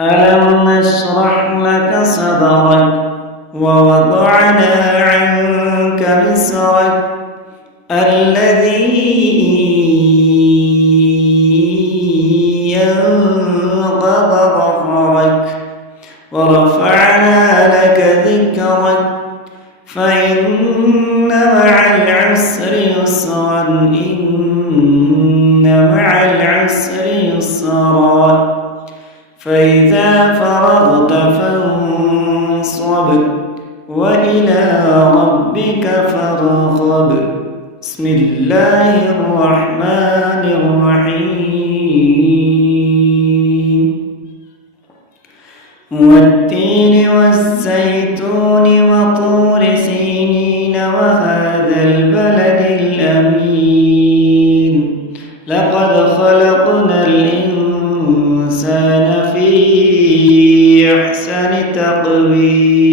ألم نشرح لك صدرك ووضعنا عنك وزرك الذي ينقض ظهرك ورفعنا لك ذكرك فإن مع العسر يسرا إن مع العسر يسرا فإذا فرغت فانصب وإلى ربك فارغب. بسم الله الرحمن الرحيم. والتين والزيتون وطور سينين وهذا البلد الأمين لقد خلقنا الإنسان في أحسن تقويم.